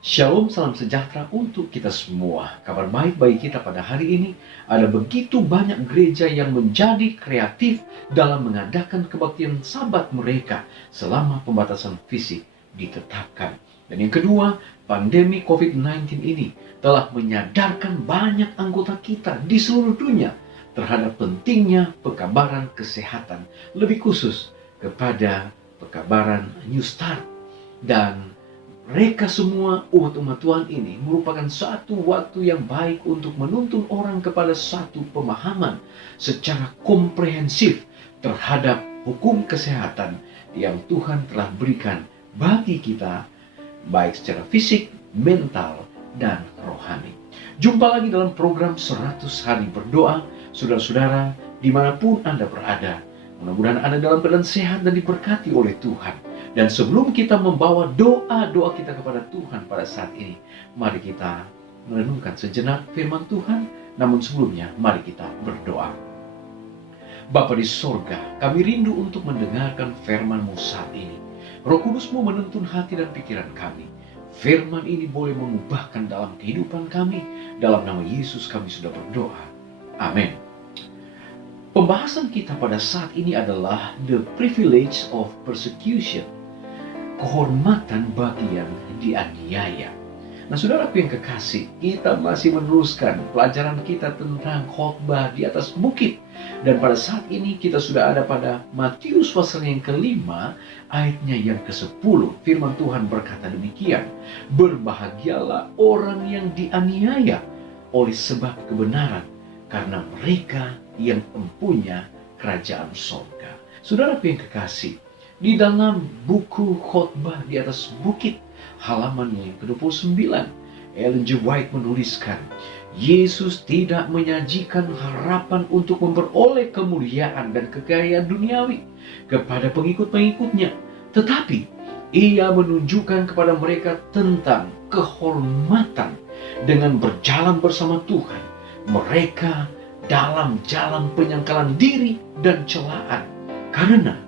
Shalom, salam sejahtera untuk kita semua. Kabar baik bagi kita pada hari ini, ada begitu banyak gereja yang menjadi kreatif dalam mengadakan kebaktian Sabat mereka selama pembatasan fisik ditetapkan. Dan yang kedua, pandemi COVID-19 ini telah menyadarkan banyak anggota kita di seluruh dunia terhadap pentingnya pekabaran kesehatan, lebih khusus kepada pekabaran New Start. Dan mereka semua umat-umat Tuhan ini merupakan satu waktu yang baik untuk menuntun orang kepada satu pemahaman secara komprehensif terhadap hukum kesehatan yang Tuhan telah berikan bagi kita, baik secara fisik, mental, dan rohani. Jumpa lagi dalam program 100 Hari Berdoa, saudara-saudara, dimanapun Anda berada. Mudah-mudahan Anda dalam keadaan sehat dan diberkati oleh Tuhan. Dan sebelum kita membawa doa-doa kita kepada Tuhan pada saat ini, mari kita merenungkan sejenak firman Tuhan. Namun sebelumnya, mari kita berdoa. Bapa di sorga, kami rindu untuk mendengarkan firman-Mu saat ini. Roh Kudus-Mu menuntun hati dan pikiran kami. Firman ini boleh mengubahkan dalam kehidupan kami. Dalam nama Yesus kami sudah berdoa. Amin. Pembahasan kita pada saat ini adalah the privilege of persecution. Kehormatan bagi yang dianiaya. Nah, saudaraku yang kekasih, kita masih meneruskan pelajaran kita tentang khotbah di atas bukit. Dan pada saat ini kita sudah ada pada Matius pasal yang kelima, ayatnya yang ke-10. Firman Tuhan berkata demikian, berbahagialah orang yang dianiaya oleh sebab kebenaran, karena mereka yang mempunyai kerajaan sorga. Saudaraku yang kekasih, di dalam buku khotbah di atas bukit, halaman yang ke-29, Ellen G. White menuliskan, Yesus tidak menyajikan harapan untuk memperoleh kemuliaan dan kekayaan duniawi kepada pengikut-pengikutnya, tetapi Ia menunjukkan kepada mereka tentang kehormatan dengan berjalan bersama Tuhan. Mereka dalam jalan penyangkalan diri dan celaan, karena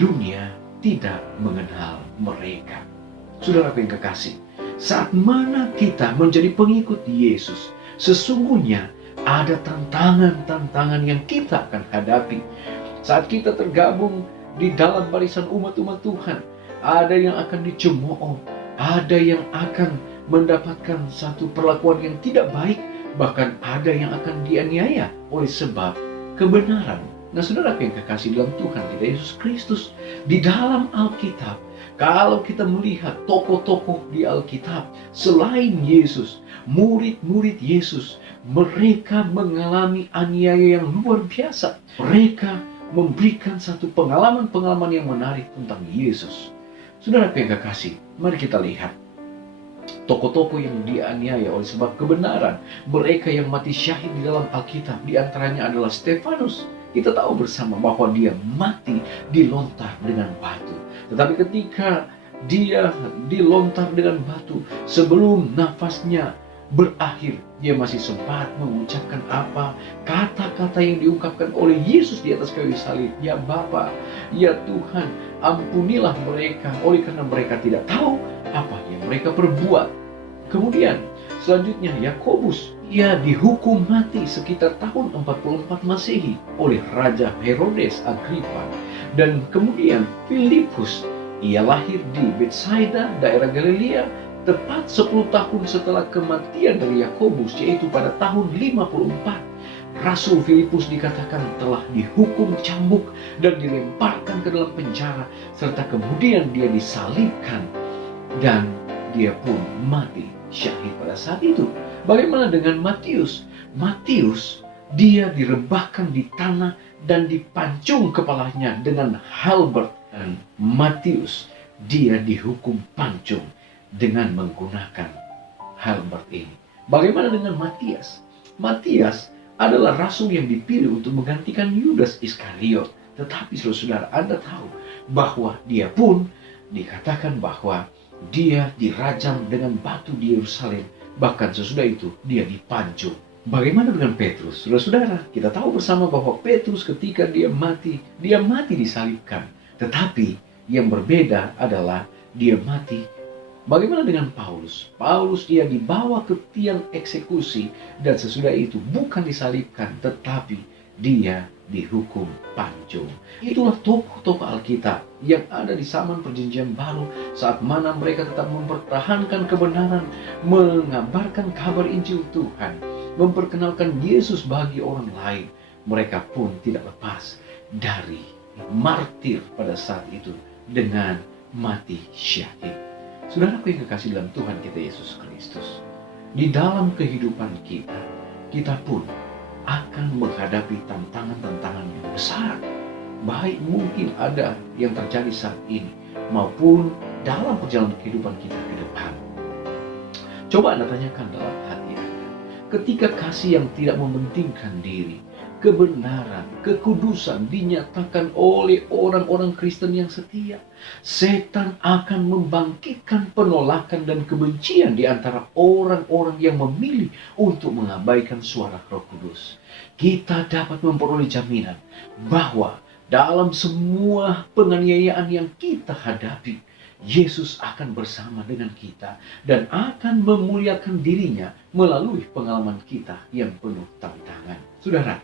dunia tidak mengenal mereka. Saudara yang kekasih, saat mana kita menjadi pengikut Yesus, sesungguhnya ada tantangan-tantangan yang kita akan hadapi. Saat kita tergabung di dalam barisan umat-umat Tuhan, ada yang akan dicemooh, ada yang akan mendapatkan satu perlakuan yang tidak baik, bahkan ada yang akan dianiaya oleh sebab kebenaran. Nah, saudara yang kekasih dalam Tuhan kita Yesus Kristus, di dalam Alkitab, kalau kita melihat tokoh-tokoh di Alkitab selain Yesus, murid-murid Yesus, mereka mengalami aniaya yang luar biasa. Mereka memberikan satu pengalaman-pengalaman yang menarik tentang Yesus. Saudara yang kekasih, mari kita lihat tokoh-tokoh yang dianiaya oleh sebab kebenaran, mereka yang mati syahid di dalam Alkitab, di antaranya adalah Stefanus. Kita tahu bersama bahwa dia mati dilontar dengan batu. Tetapi ketika dia dilontar dengan batu, sebelum nafasnya berakhir, dia masih sempat mengucapkan apa? Kata-kata yang diungkapkan oleh Yesus di atas kayu salib. Ya Bapa, ya Tuhan, ampunilah mereka, oleh karena mereka tidak tahu apa yang mereka perbuat. Kemudian selanjutnya Yakobus, ia dihukum mati sekitar tahun 44 Masehi oleh Raja Herodes Agrippa. Dan kemudian Filipus, ia lahir di Betsaida, daerah Galilea, tepat 10 tahun setelah kematian dari Yakobus, yaitu pada tahun 54. Rasul Filipus dikatakan telah dihukum cambuk dan dilemparkan ke dalam penjara, serta kemudian dia disalibkan dan dia pun mati syahid pada saat itu. Bagaimana dengan Matius? Matius, dia direbahkan di tanah dan dipancung kepalanya dengan halberd. Dan Matius, dia dihukum pancung dengan menggunakan halberd ini. Bagaimana dengan Matias? Matias adalah rasul yang dipilih untuk menggantikan Yudas Iskariot. Tetapi saudara, Anda tahu bahwa dia pun dikatakan bahwa dia dirajam dengan batu di Yerusalem. Bahkan sesudah itu dia dipancung. Bagaimana dengan Petrus? Saudara-saudara, kita tahu bersama bahwa Petrus ketika dia mati disalibkan. Tetapi yang berbeda adalah dia mati Bagaimana dengan Paulus? Paulus dia dibawa ke tiang eksekusi dan sesudah itu bukan disalibkan tetapi dia dihukum panjung. Itulah tokoh-tokoh Alkitab yang ada di zaman perjanjian baru saat mana mereka tetap mempertahankan kebenaran, mengabarkan kabar Injil Tuhan, memperkenalkan Yesus bagi orang lain. Mereka pun tidak lepas dari martir pada saat itu dengan mati syahid. Saudaraku yang kekasih dalam Tuhan kita Yesus Kristus, di dalam kehidupan kita, kita pun akan menghadapi tantangan-tantangan yang besar. Baik mungkin ada yang terjadi saat ini, maupun dalam perjalanan kehidupan kita ke depan. Coba Anda tanyakan dalam hati Anda, ketika kasih yang tidak mementingkan diri, kebenaran, kekudusan dinyatakan oleh orang-orang Kristen yang setia, setan akan membangkitkan penolakan dan kebencian di antara orang-orang yang memilih untuk mengabaikan suara Roh Kudus. Kita dapat memperoleh jaminan bahwa dalam semua penganiayaan yang kita hadapi, Yesus akan bersama dengan kita dan akan memuliakan dirinya melalui pengalaman kita yang penuh tantangan. Saudara,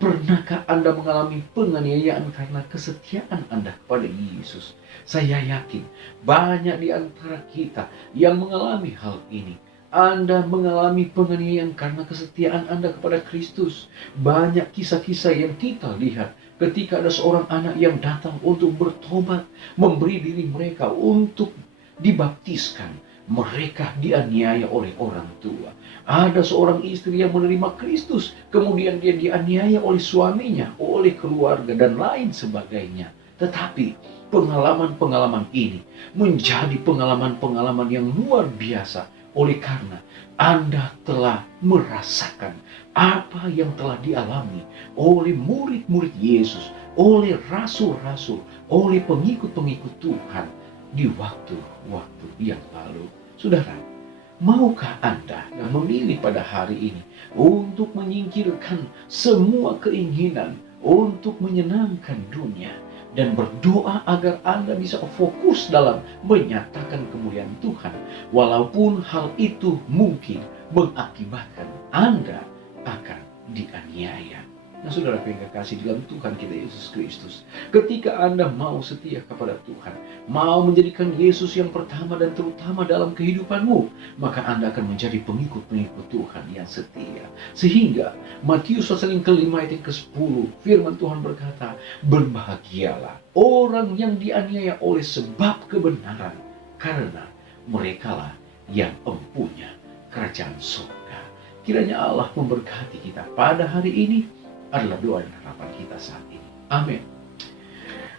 pernahkah Anda mengalami penganiayaan karena kesetiaan Anda kepada Yesus? Saya yakin banyak di antara kita yang mengalami hal ini. Anda mengalami penganiayaan karena kesetiaan Anda kepada Kristus. Banyak kisah-kisah yang kita lihat ketika ada seorang anak yang datang untuk bertobat, memberi diri mereka untuk dibaptiskan. Mereka dianiaya oleh orang tua. Ada seorang istri yang menerima Kristus, kemudian dia dianiaya oleh suaminya, oleh keluarga, dan lain sebagainya. Tetapi pengalaman-pengalaman ini menjadi pengalaman-pengalaman yang luar biasa, oleh karena Anda telah merasakan apa yang telah dialami oleh murid-murid Yesus, oleh rasul-rasul, oleh pengikut-pengikut Tuhan di waktu-waktu yang lalu. Saudara, maukah Anda yang memilih pada hari ini untuk menyingkirkan semua keinginan untuk menyenangkan dunia dan berdoa agar Anda bisa fokus dalam menyatakan kemuliaan Tuhan, walaupun hal itu mungkin mengakibatkan Anda akan dianiaya? Nah, saudara yang kekasih dalam Tuhan kita Yesus Kristus, ketika Anda mau setia kepada Tuhan, mau menjadikan Yesus yang pertama dan terutama dalam kehidupanmu, maka Anda akan menjadi pengikut-pengikut Tuhan yang setia. Sehingga Matius pasal yang kelima ayat yang ke-10, firman Tuhan berkata, berbahagialah orang yang dianiaya oleh sebab kebenaran, karena merekalah yang empunya kerajaan surga. Kiranya Allah memberkati kita pada hari ini, adalah doa dan harapan kita saat ini. Amin.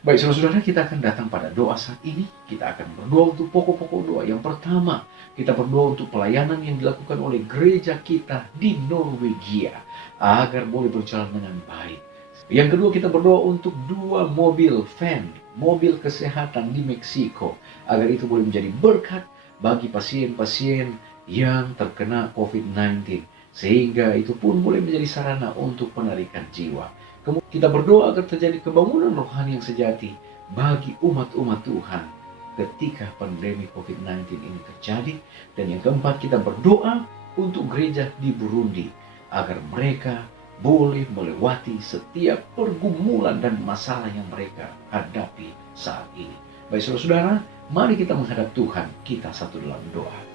Baik, saudara-saudara, kita akan datang pada doa saat ini. Kita akan berdoa untuk pokok-pokok doa. Yang pertama, kita berdoa untuk pelayanan yang dilakukan oleh gereja kita di Norwegia, agar boleh berjalan dengan baik. Yang kedua, kita berdoa untuk 2 mobil van, mobil kesehatan di Meksiko, agar itu boleh menjadi berkat bagi pasien-pasien yang terkena COVID-19. Sehingga itu pun boleh menjadi sarana untuk penarikan jiwa. Kemudian kita berdoa agar terjadi kebangunan rohani yang sejati bagi umat-umat Tuhan ketika pandemi COVID-19 ini terjadi. Dan yang keempat, kita berdoa untuk gereja di Burundi agar mereka boleh melewati setiap pergumulan dan masalah yang mereka hadapi saat ini. Baik, saudara-saudara, mari kita menghadap Tuhan. Kita satu dalam doa.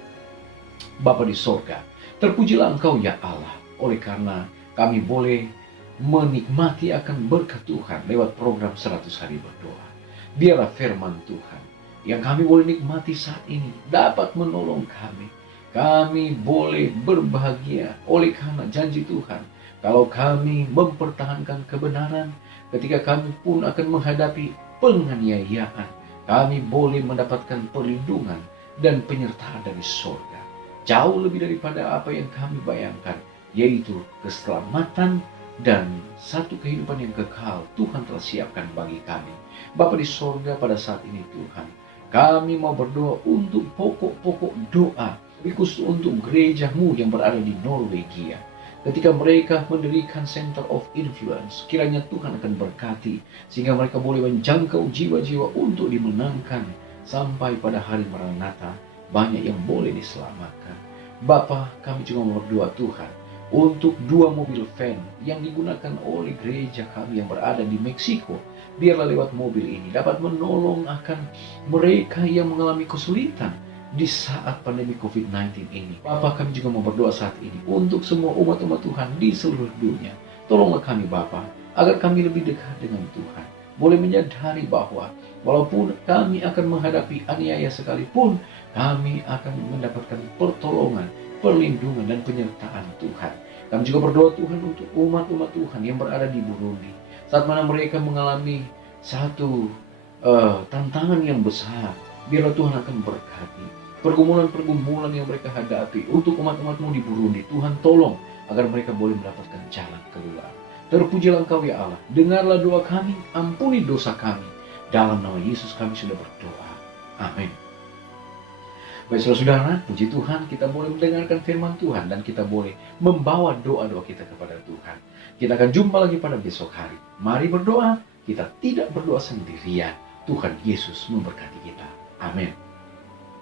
Bapa di sorga, terpujilah Engkau ya Allah, oleh karena kami boleh menikmati akan berkat Tuhan lewat program 100 hari berdoa. Biarlah firman Tuhan yang kami boleh nikmati saat ini dapat menolong kami. Kami boleh berbahagia oleh karena janji Tuhan. Kalau kami mempertahankan kebenaran, ketika kami pun akan menghadapi penganiayaan, kami boleh mendapatkan perlindungan dan penyertaan dari surga. Jauh lebih daripada apa yang kami bayangkan, yaitu keselamatan dan satu kehidupan yang kekal Tuhan telah siapkan bagi kami. Bapa di sorga, pada saat ini Tuhan, kami mau berdoa untuk pokok-pokok doa, khusus untuk gerejamu yang berada di Norwegia. Ketika mereka mendirikan Center of Influence, kiranya Tuhan akan berkati, sehingga mereka boleh menjangkau jiwa-jiwa untuk dimenangkan sampai pada hari Maranatha banyak yang boleh diselamatkan. Bapa, kami juga mau berdoa Tuhan untuk 2 mobil van yang digunakan oleh gereja kami yang berada di Meksiko. Biarlah lewat mobil ini dapat menolong akan mereka yang mengalami kesulitan di saat pandemi COVID-19 ini. Bapa, kami juga mau berdoa saat ini untuk semua umat-umat Tuhan di seluruh dunia. Tolonglah kami Bapa, agar kami lebih dekat dengan Tuhan. Boleh menyadari bahwa walaupun kami akan menghadapi aniaya sekalipun, kami akan mendapatkan pertolongan, perlindungan, dan penyertaan Tuhan. Kami juga berdoa Tuhan untuk umat-umat Tuhan yang berada di Burundi. Saat mana mereka mengalami satu tantangan yang besar, biarlah Tuhan akan berkati pergumulan-pergumulan yang mereka hadapi. Untuk umat-umatmu di Burundi, Tuhan tolong agar mereka boleh mendapatkan jalan keluar. Terpujilah Engkau ya Allah, dengarlah doa kami, ampuni dosa kami. Dalam nama Yesus kami sudah berdoa. Amin. Baik saudara, puji Tuhan kita boleh mendengarkan firman Tuhan dan kita boleh membawa doa-doa kita kepada Tuhan. Kita akan jumpa lagi pada besok hari. Mari berdoa, kita tidak berdoa sendirian. Tuhan Yesus memberkati kita. Amin.